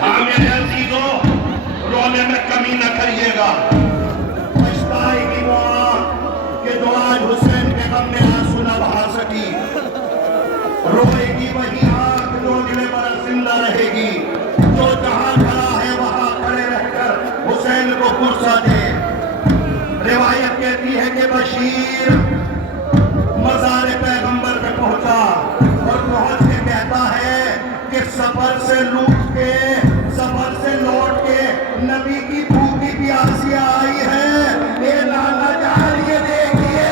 ہاں میرے عزیزوں، رونے میں کمی نہ کریے گا۔ پچھتائے گی وہ آنکھ کہ جو آج حسین کے غم میں آنسو نہ بہا سکی، روئے گی وہی آنکھ جو اگلے برس زندہ رہے گی، جو جہاں کھڑا ہے وہاں کھڑے رہ کر حسین کو پرسا دے۔ روایت کہتی ہے کہ بشیر مزار پیغمبر پہ پہنچا اور پہنچ کے کہتا ہے کہ سفر سے لوٹ کے، سفر سے لوٹ کے نبی کی بھوکی پیاسی آئی ہے، اے نانا جان یہ دیکھیے۔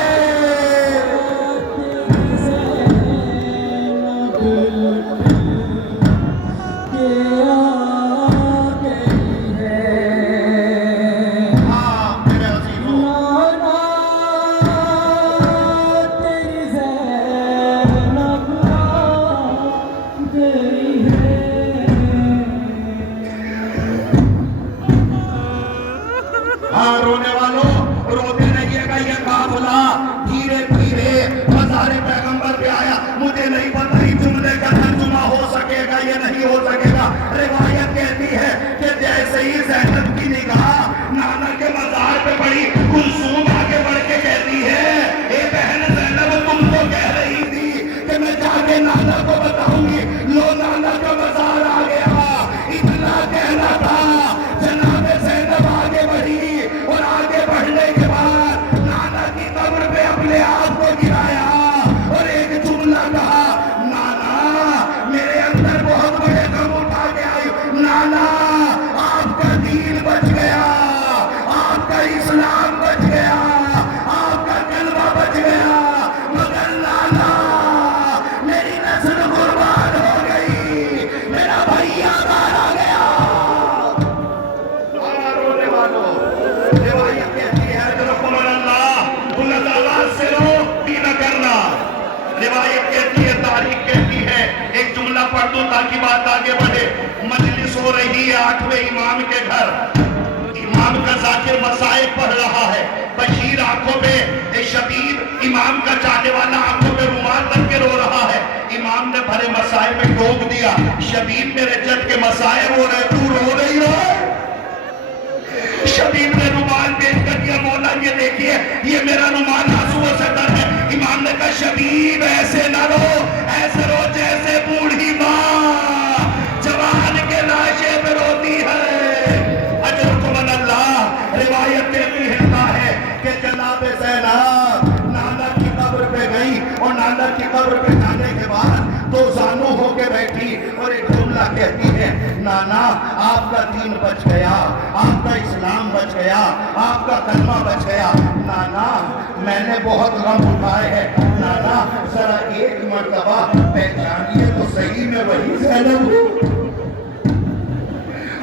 ہاں رونے والوں، روتے رہیے گا، یہ قافلہ دھیرے دھیرے مزار پیغمبر پہ آیا۔ مجھے نہیں پتہ اس جملے کا ترجمہ ہو سکے گا یہ نہیں ہو سکے گا۔ روایت کہتی ہے کہ جیسے ہی زینب کی نگاہ نانا کے مزار پہ پڑی، کلثوم آگے بڑھ کے کہتی ہے، اے بہن زینب تم تو کہہ رہی تھی کہ میں جا کے نانا کو بتاؤں گی، لو نانا کا مزار آ گیا۔ اتنا کہنا تھا، جناب زینب آگے بڑھی اور آگے بڑھنے کے بعد نانا کی قبر پہ اپنے آپ کو گرایا اور ایک جملہ کہا، نانا میرے اندر بہت بڑے غم اٹھا کے آئی، نانا آپ کا دین بچ گیا، آپ کا اسلام بچ گیا، آپ کا کلمہ بچ گیا، مگر نانا میری نسل قربان ہو گئی، میرا بھیا مارا گیا۔ رونے والوں، روایت کہتی ہے اجرکم اللہ، بلند آواز سے رو بھی نہ کرنا۔ روایت کہتی ہے، تاریخ کہتی ہے، ایک جملہ پڑھ دوں تاکہ بات آگے بڑھے۔ مجلس ہو رہی ہے 8ویں امام کے گھر، امام کا ذاکر مسائل پڑھ رہا ہے، بشیر آنکھوں پہ، شبیب امام کا چاہنے والا آنکھوں پہ رومال رکھ کے رو رہا ہے۔ امام نے بھرے مسائل میں ٹوک دیا، شبیب میرے جد کے مسائل ہو رہے، تو رو رہی ہو؟ شبیب نے رومال پیش کر دیا، مولا یہ دیکھیے یہ میرا رومال آنسوؤں سے تر ہے۔ امام نے کہا شبیب ایسے نہ رو، ایسے رو جیسے بوڑھی ماں جوان کے لاشے پہ روتی ہے۔ اجرکم اللہ، روایت کہتی ہے کہ جناب زینب نانا کی قبر پہ گئی اور نانا کی قبر پہ جانے کے بعد دو زانو ہو کے بیٹھی اور ایک جملہ کہتی ہے، نانا آپ کا دین بچ گیا، آپ کا اسلام بچ گیا، آپ کا کلمہ بچ گیا، نانا میں نے بہت غم اٹھائے ہیں، نانا ذرا ایک مرتبہ پہچانیے تو صحیح میں وہی زینب ہوں۔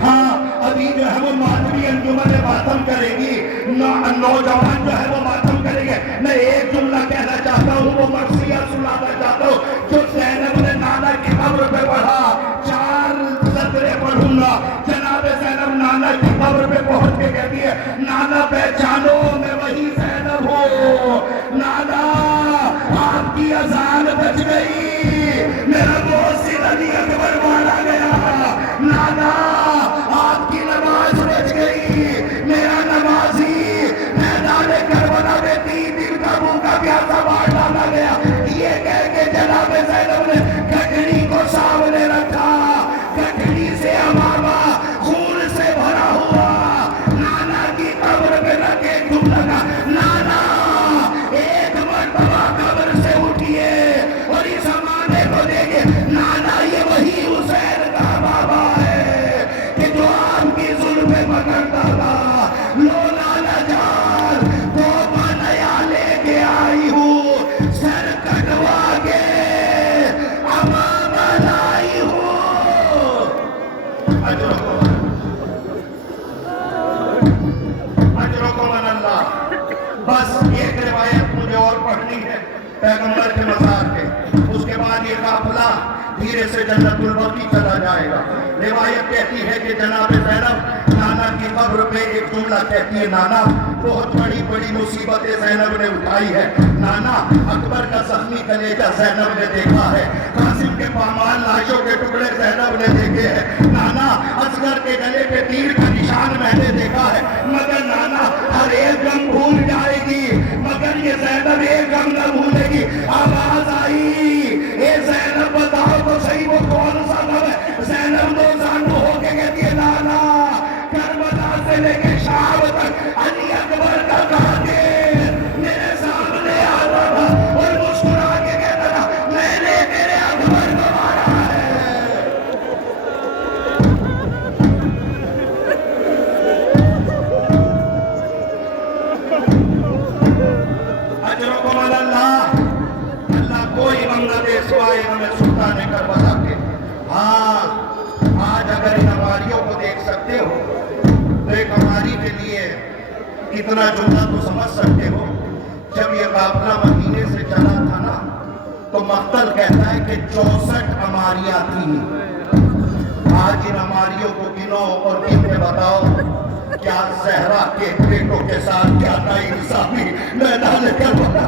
ہاں ابھی جو ہے وہ ماتمی انجمن ماتم کرے گی، نوجوان جو ہے وہ ماتم کرے گے۔ میں ایک جملہ کہنا چاہتا ہوں، وہ مرثیہ سنانا چاہتا ہوں جو زینب نے نانا کی قبر پہ پڑھا، 4 سطریں پڑھوں گا۔ جناب زینب نانا کی قبر پہ پہنچ کے کہتی ہے، نانا پہچانو میں وہی زینب ہوں، نانا آپ کی اذان بچ گئی، میرا محسن علی اکبر مارا گیا، نانا آپ کی نماز بچ گئی، میرا نمازی میدان کربلا میں 3 دن کا بھوکا پیاسا مار ڈالا گیا۔ یہ کہہ کے جناب زینب نے گٹھڑی کو سامنے رکھا، گٹھڑی سے امامہ خون سے بھرا ہوا نانا کی قبر پہ رکھ کے دھم لگا، نانا ایک مرتبہ قبر سے اٹھیے اور اس زمانے کو دیکھیں، نانا یہ وہی حسین کا بابا ہے کہ جو آپ کی ظلم پکڑتا تھا، لو نانا جان توبہ نیا لے کے آئی ہوں، سر کٹوا کے امامہ لائی ہوں۔ اجرکم اللہ۔ بس ایک روایت مجھے اور پڑھنی ہے پیغمبر کے مزار کے، اس کے بعد یہ قافلہ دھیرے سے جنت البقیع چلا جائے گا۔ روایت کہتی ہے کہ جناب زینب نانا کی قبر پہ ایک جملہ کہتی ہے، نانا بہت بڑی بڑی مصیبتیں زینب نے اٹھائی ہے، نانا اکبر کا زخمی کلیجہ زینب نے دیکھا ہے، قاسم کے پامال زینب نے دیکھے ہیں۔ نانا اصغر کے گلے پہ تیر کا نشان میں نے دیکھا ہے، مگر نانا ہر ایک غم بھول جائے گی، مگر یہ زینب ایک غم نہ بھولے گی۔ آواز آئی، اے زینب بتاؤ تو صحیح وہ کون سا غم ہے؟ زینب دو زانو ہو کے کہتی ہے نانا کربلا سے لے کے شام تک علی اکبر کا قاتل میرے سامنے آتا تھا اور مسکرا کے کہتا تھا میں نے میرے اکبر کو مارا ہے۔ اجرکم اللہ، اللہ کوئی غم نہ دے سوائے ہمیں سلطان کربلا کے۔ ہاں آج اگر ان ہماریوں کو دیکھ سکتے ہو تو ایک ہماری کے لیے اتنا جملہ تو سمجھ سکتے ہو، جب یہ قافلہ مدینے سے چلا تھا نا تو مقتل کہتا ہے کہ 64 ہماریاں تھیں۔ آج ان ہماریوں کو گنو اور گن کے بتاؤ کیا زہرا کے بیٹوں کے ساتھ کیا ناانصافی میدان کربلا۔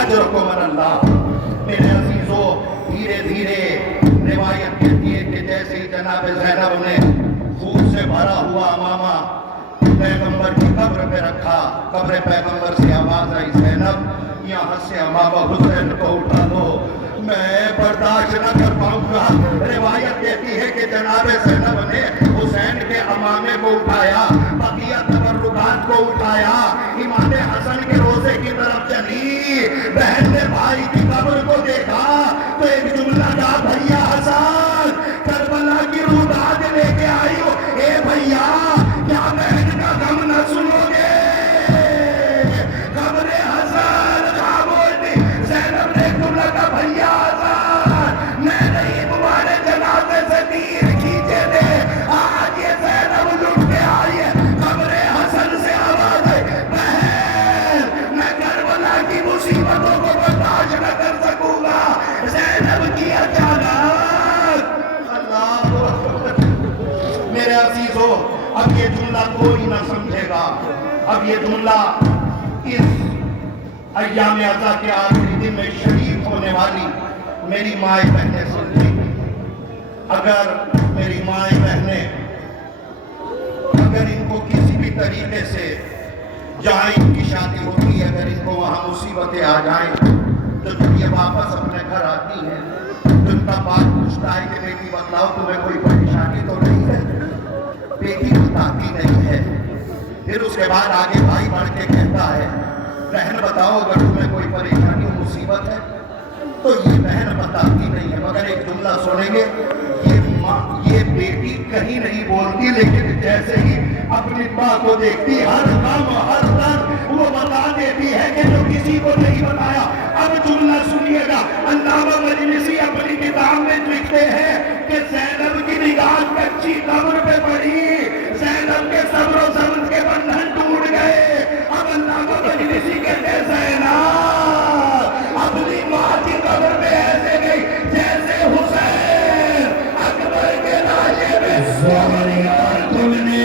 اجرکم اللہ۔ میرے عزیزو دھیرے دھیرے روایت کہتی ہے کہ جیسے ہی جناب زینب نے خون سے بھرا ہوا امامہ پیغمبر کی قبر پہ رکھا، قبر پیغمبر سے آواز آئی زینب یہاں سے امامہ حسین کو اٹھا دو، میں برداشت نہ کر پاؤں گا۔ روایت کہتی ہے کہ جناب زینب نے حسین کے امامے کو اٹھایا، بقیہ تبرکات کو اٹھایا، امام حسن کے روزے کی طرف چلی، بہن نے بھائی کی قبر کو دیکھا تو ایک جملہ کہا بھیا حسن کربلا کی روداد لے کے آئی ہو، اے بھیا کیا بہن کا غم نہ سنو گے؟ قبر حسن خاموش تھی، زینب نے ایک جملہ کہا بھیا حسن میں نہیں تمہارے جنازے سے تیر کھینچے تھے، آج یہ زینب لٹ کے آئی ہے۔ قبر حسن سے آواز آئی بہن میں کربلا کی مصیبتوں کو برداشت نہ کر سکوں گا۔ زینب کی اچانک اللہ میرے عزیزو اب یہ جملہ کوئی نہ سمجھے گا، اب یہ جملہ اس ایام عزا کے آخری دن میں شریک ہونے والی میری مائیں بہنیں سمجھیں گی۔ اگر میری مائیں بہنیں اگر ان کو کسی بھی طریقے سے جہاں ان کی شادی ہوتی ہے اگر ان کو وہاں مصیبتیں آ جائیں تو جب یہ واپس اپنے گھر آتی ہیں تو ان کا باپ پوچھتا ہے کہ بیٹی بتلاؤ تمہیں کوئی پریشانی تو نہیں ہے؟ بیٹی بتاتی نہیں ہے۔ پھر اس کے بعد آگے بھائی بڑھ کے کہتا ہے بہن بتاؤ اگر تمہیں کوئی پریشانی و مصیبت ہے تو یہ بہن بتاتی نہیں ہے، مگر ایک جملہ سنیں گے یہ بیٹی کہیں نہیں بولتی لیکن جیسے ہی اپنی ماں کو دیکھتی ہر غم ہر درد وہ بتا دیتی ہے کہ جو کسی کو نہیں بتایا۔ اب جملہ سنیے گا، علامہ مجلسی اپنی کتاب میں لکھتے ہیں کہ زینب کی نگاہ کچی قبر پہ پڑی، زینب کے صبر و صبر کے بندھن ٹوٹ گئے۔ اب علامہ مجلسی کہتے ہیں زینب اپنی ماں کی قبر پہ ایسے گئی جیسے حسین اکبر کے لاشے میں تم نے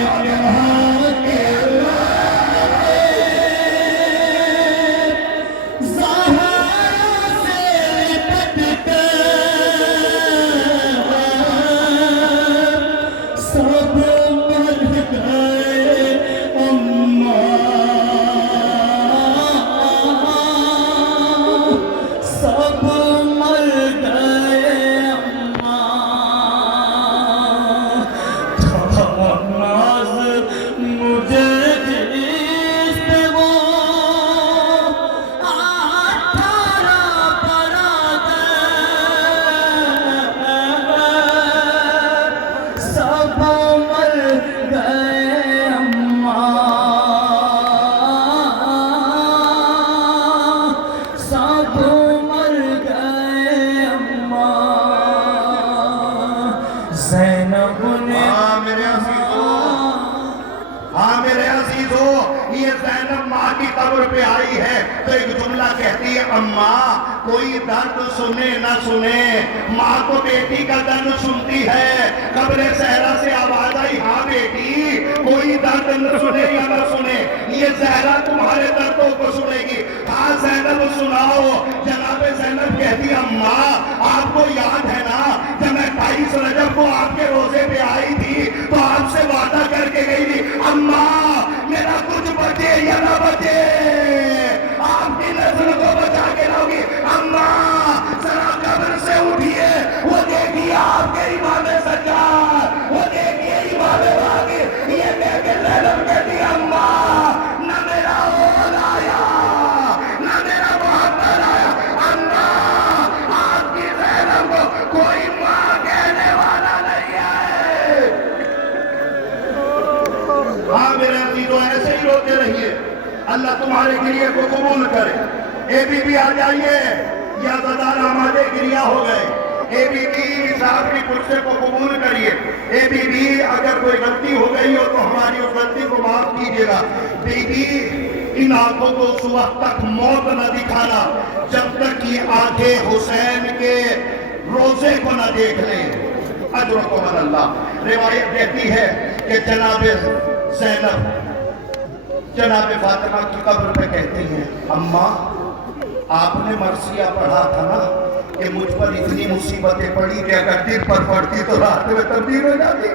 یہ زینب ماں کی قبر پہ آئی ہے تو ایک جملہ کہتی ہے اماں کوئی درد سنے نہ سنے، ماں کو بیٹی کا درد سنتی ہے۔ قبر زہرا سے آواز آئی ہاں بیٹی کوئی درد نہ سنے یا نہ سنے، یہ زہرا تمہارے دردوں کو سنے گی۔ ہاں زینب سناؤ۔ جناب زینب کہتی اماں آپ کو یاد ہے نا جب میں 2.5 کوئی ماں کہنے والا نہیں ہے۔ ہاں میرے عزیزو ایسے ہی روتے رہیے، اللہ تمہارے گریے کو قبول کرے۔ اے بی بی آ جائیے، یا زدار ہمارے گریہ ہو گئے۔ اے بی بی صاحب کی کرسے کو قبول کریے۔ اے بی بی اگر کوئی غلطی ہو گئی ہو تو ہماری اس غلطی کو معاف کیجیے گا۔ بی بی ان آنکھوں کو اس وقت تک موت نہ دکھانا جب تک یہ آنکھیں حسین کے روزے کو نہ دیکھ لیں۔ اجرکم اللہ۔ روایت کہتی ہے کہ جناب زینب جناب فاطمہ کی قبر پہ کہتی ہیں، اماں آپ نے مرثیہ پڑھا تھا نا کہ مجھ پر اتنی مصیبتیں پڑی کہ اگر دن پر پڑھتی تو رات میں تبدیل ہو جاتی۔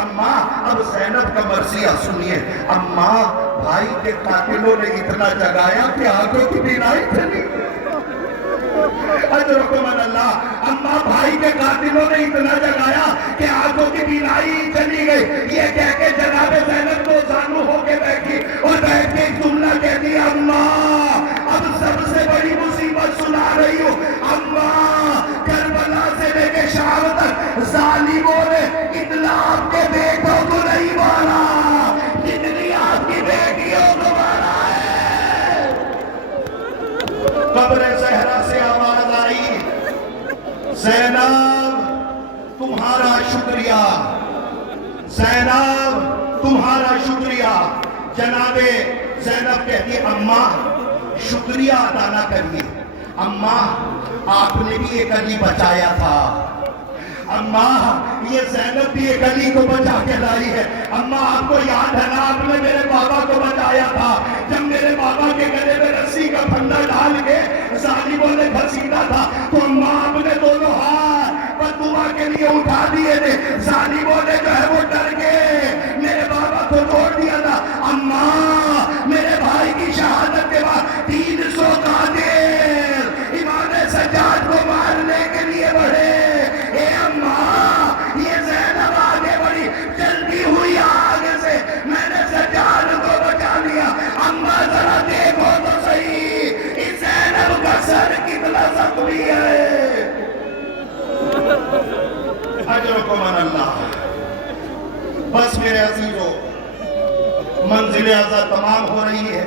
اماں اب زینب کا مرثیہ سنیے، اماں بھائی کے قاتلوں نے اتنا جگایا کہ آنکھوں کی بینائی چلی۔ اجرکم اللہ۔ اماں بھائی کے قاتلوں نے اتنا جگایا کہ آنکھوں کی بینائی چلی گئی۔ یہ کہہ کے جناب زینب کو زانو ہو کے بیٹھی اور بیٹھ کے ایک جملہ کہتی، اماں اب سب سے بڑی مصیبت سنا رہی ہوں، اماں کربلا سے لے کے شام تک ظالموں نے اتنا آپ کے بیٹوں کو نہیں مارا جتنی آپ کی بیٹیوں کو مارا ہے۔ قبر زہرا سے آواز آئی، زینب تمہارا شکریہ، زینب تمہارا شکریہ۔ جناب زینب کہتی، اماں شکریہ ادا نہ کریے، اماں آپ نے بھی ایک علی بچایا تھا، اماں یہ زینب بھی ایک علی کو بچا کے لائی ہے۔ اماں آپ کو یاد ہے نا آپ نے میرے بابا کو بچایا تھا جب میرے بابا کے گلے میں رسی کا پھندا ڈال کے ظالموں نے گھسیٹا تھا تو اماں آپ نے دونوں ہاتھ بددعا کے لیے اٹھا دیے تھے، ظالموں نے جو ہے وہ ڈر کے میرے بابا کو توڑ دیا تھا۔ اماں میرے بھائی کی شہادت کے بعد 300 قاتل امام سجاد کو مارنے کے لیے بڑھے۔ اے اماں یہ زینب آگے بڑھی، جلدی ہوئی آگے سے میں نے سجاد کو بچا لیا۔ اماں ذرا دیکھو تو صحیح اس زینب کا سر کتنا زخمی ہے۔ اجرکم اللہ۔ بس میرے عزیزو منزل اعلیٰ تمام ہو رہی ہے۔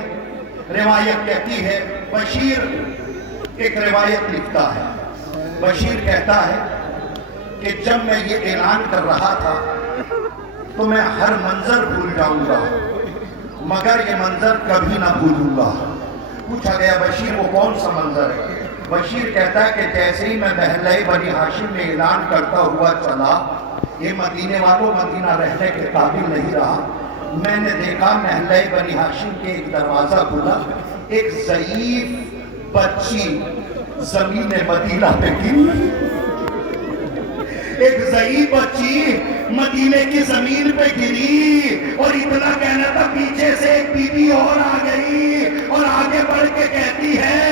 روایت کہتی ہے، بشیر ایک روایت لکھتا ہے، بشیر کہتا ہے کہ جب میں یہ اعلان کر رہا تھا تو میں ہر منظر بھول جاؤں گا مگر یہ منظر کبھی نہ بھولوں گا۔ پوچھا گیا بشیر وہ کون سا منظر ہے؟ بشیر کہتا ہے کہ جیسے ہی میں محلہ بنی ہاشم میں اعلان کرتا ہوا چلا، یہ مدینے والوں مدینہ رہنے کے قابل نہیں رہا، میں نے دیکھا محلہ بنی ہاشم کے ایک دروازہ کھلا، ایک ضعیف بچی زمین مدینہ پہ گری، ایک ضعیف بچی مدینے کی زمین پہ گری اور اتنا کہنا تھا پیچھے سے ایک بی بی اور آ گئی اور آگے بڑھ کے کہتی ہے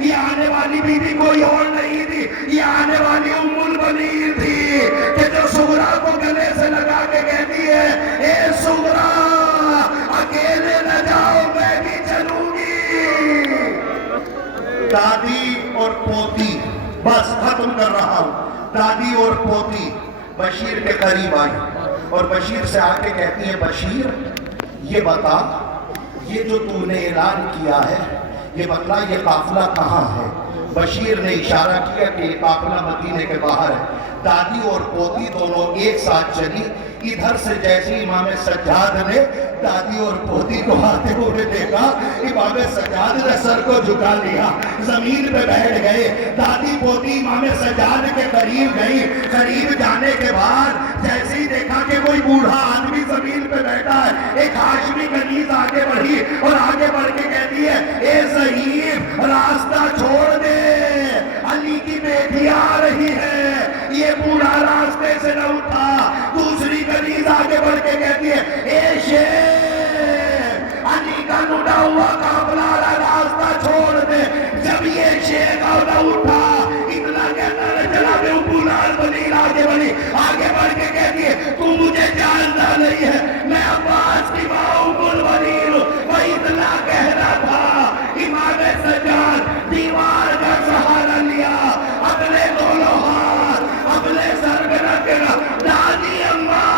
یہ آنے والی بی بی کوئی اور نہیں تھی، یہ آنے والی ام البنین تھی کہ جو سغرا کو گلے سے لگا کے کہتی ہے اے سغرا اکیلے نہ جاؤ میں بھی چلوں گی۔ دادی اور پوتی، بس ختم کر رہا ہوں، دادی اور پوتی بشیر کے قریب آئی اور بشیر سے آ کے کہتی ہے بشیر یہ بتا یہ جو تو نے اعلان کیا ہے یہ بتلا یہ قافلہ کہاں ہے؟ بشیر نے اشارہ کیا کہ یہ قافلہ مدینے کے باہر ہے۔ دادی اور پوتی دونوں ایک ساتھ چلی، ادھر سے جیسے امام سجاد نے دادی اور پوتی کو آتے ہوئے دیکھا، امام سجاد نے سر کو جھکا لیا، زمین پہ بیٹھ گئے۔ دادی پوتی امام سجاد کے قریب گئی، قریب جانے کے بعد جیسے ہی دیکھا کہ کوئی بوڑھا آدمی زمین پہ بیٹھا ہے، ایک ہاشمی کنیز آگے بڑھی اور آگے بڑھ کے کہتی ہے اے ضعیف راستہ چھوڑ دے، علی کی بیٹی آ رہی ہے۔ یہ بوڑھا راستے سے نہ اٹھا۔ دوسری کنیز آگے بڑھ کے کہتی ہے اے شیخ علی کا لٹا ہوا قافلہ راستہ چھوڑ دے۔ جب یہ شیخ نہ اٹھا اتنا کہتا ہے جناب ابو لال بنیر آگے بڑھی، آگے بڑھ کے کہتی ہے تو مجھے جانتا نہیں ہے میں عباس کی ماں ام البنیر ہوں۔ وہ اتنا کہنا تھا امام سجاد دیوار کا سہارا لیا، اپنے دونوں ہاتھ کے نا دادی اماں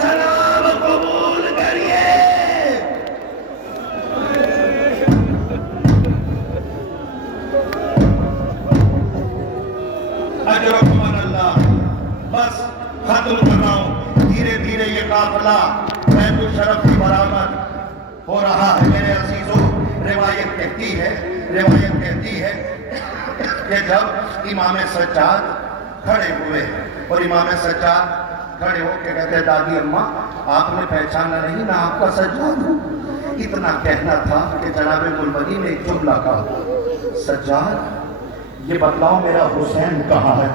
سلام قبول کریے. اجرکم اللہ. بس ختم کر رہا ہوں. دھیرے دھیرے یہ قافلہ بیت الشرف کی برآمد ہو رہا ہے میرے عزیزوں. روایت کہتی ہے کہ جب امام سجاد کھڑے ہوئے اور امام سجاد کھڑے ہو کے کہتے دادی اماں آپ نے پہچانا نہیں میں آپ کا سجاد ہوں. اتنا کہنا تھا کہ جناب گلبنی نے ایک جملہ کہا سجاد یہ بتلاؤ میرا حسین کہاں ہے.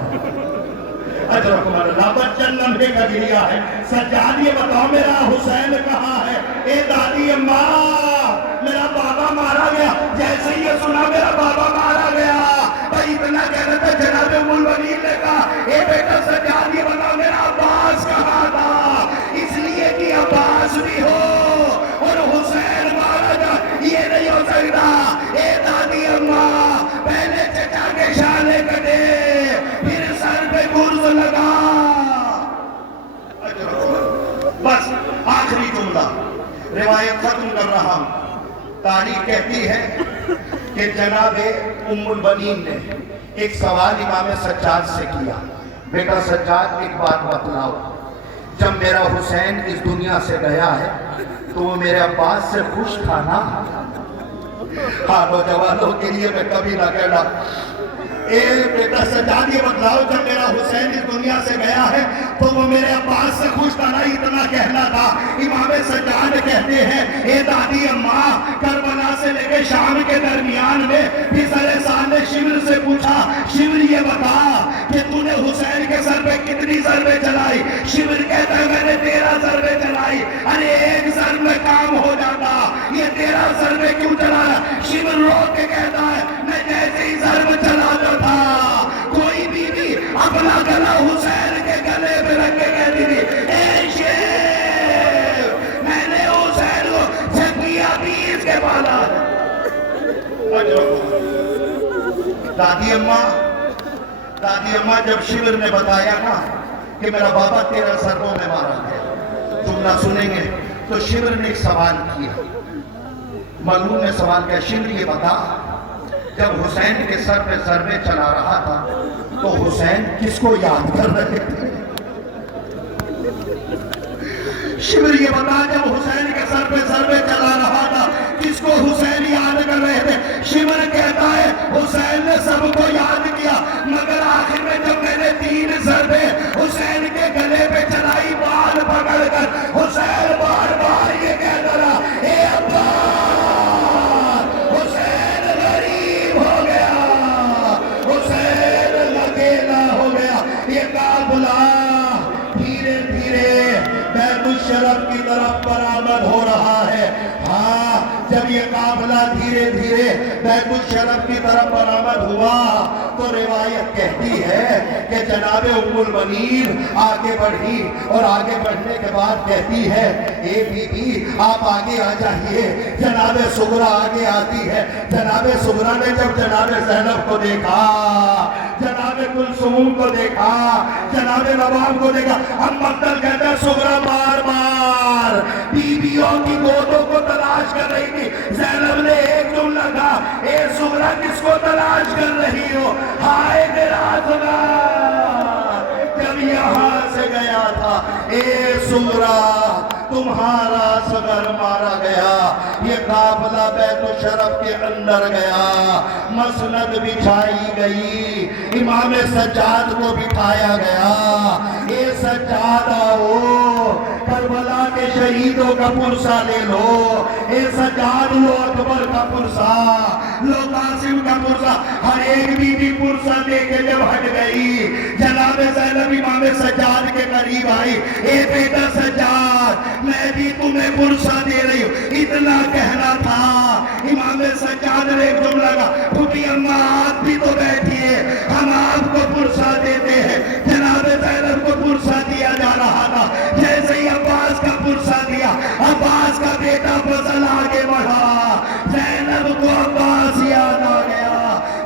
اجرکم اللہ. بچن لمحے کا گریا ہے. سجاد یہ بتاؤ میرا حسین کہاں ہے. اے دادی اماں میرا بابا مارا گیا. جیسے ہی یہ سنا میرا بابا مارا گیا بھائی اتنا کہنا تھا جناب الولید نے کہا اے بیٹا سجاد یہ بتاؤ میرا عباس کہاں تھا. اس لیے کہ عباس بھی ہو اور حسین مارا جا یہ نہیں ہو سکتا. اے دادی اماں پہلے چچا کے شانے کٹے پھر سر پہ گرز لگا. بس آخری جملہ روایت ختم کر رہا ہوں. تاریخ کہتی ہے کہ جناب ام البنین نے ایک سوال امام سجاد سے کیا بیٹا سجاد ایک بات بتلاؤ جب میرا حسین اس دنیا سے گیا ہے تو وہ میرے عباس سے خوش تھا نا. ہاں نوجوانوں کے لیے میں کبھی نہ کہنا اے بیٹا سجاد یہ بتلاؤ جب میرا حسین اس دنیا سے گیا ہے تو وہ میرے عباس سے خوش تھا نا. اتنا کہنا تھا. امام سجاد کہتے ہیں اے دادی اماں کربلا سے لے کے شام کے درمیان میں پھر سال نے شمر سے پوچھا شمر یہ بتا کہ تو نے حسین کے سر پہ کتنی ضربیں چلائی. شمر کہتا ہے میں نے 13 ضربیں چلائی. ارے ایک ضرب میں کام ہو جاتا یہ 13 ضربیں کیوں چلایا. شمر رو کے کہتا ہے میں جیسے ہی ضرب چلاتا تھا کوئی بیوی اپنا گلا حسین کے گلے پہ رکھ کے کہتی تھی اے شیر میں نے حسین کو چھکیا بیس کے بالا. دادی اماں جب شمر نے بتایا نا کہ میرا بابا 13 ضربوں میں مارا گیا جملہ سنیں گے تو شمر نے ایک سوال کیا. ملعون نے سوال کیا شمر یہ بتا جب حسین کے سر پہ ضربیں چلا رہا تھا تو حسین کس کو یاد کر رہے تھے. شمر یہ بتا جب حسین کے سر پہ ضربیں چلا رہا تھا کس کو حسین یاد کر رہے تھے. شمر کہتا ہے حسین نے سب کو یاد کیا مگر آخر میں جب میں نے 3 ضربیں حسین کے گلے پہ چلائی بال پکڑ کر حسین بار بار یہ کہتا رہا اے عباس دھیرے دھیرے بیت الشرف کی طرف برآمد ہو رہا ہے. ہاں جب یہ قافلہ دھیرے دھیرے بیت الشرف کی طرف برآمد ہوا تو روایت کہتی ہے کہ جناب ام البنین آگے بڑھی اور آگے بڑھنے کے بعد کہتی ہے اے بی بی آپ آگے آ جائیے. جناب سغرا آگے آتی ہے. جناب سغرا نے جب جناب زینب کو دیکھا جناب کلثوم کو دیکھا جناب نواب کو دیکھا ہم مقتل کہتے ہیں سغرا بار بار بیویوں کی گودوں کو تلاش کر رہی تھی. زینب نے ایک جملہ کہا اے سغرا کس کو تلاش کر رہی ہو. ہائے میرا اصغر جب یہاں سے گیا تھا اے سغرا تمہارا اصغر مارا گیا. یہ قافلہ بیت الشرف کے اندر گیا مسند بچھائی گئی امام سجاد کو بٹھایا گیا. اے سجاد آؤ کربلا کے شہیدوں کا پرسہ لے لو. اے سجاد لو اکبر کا پرسہ لو قاسم کا پرسہ. ہر ایک بیوی پرسہ دے کے جب ہٹ گئی جناب زینب امام سجاد کے قریب آئی. اے بیٹا سجاد میں بھی تمہیں پرسہ دے رہی ہوں. اتنا کہنا تھا امام سجاد نے ایک جملہ کہا پھوپھی اماں آپ بھی تو بیٹھیے ہم آپ کو پرسہ دیتے ہیں. جناب زینب کو پرسہ دیا جا رہا تھا. جیسے ہی عباس کا پرسہ دیا عباس کا بیٹا فضل آگے بڑھا. زینب کو عباس یاد آ گیا.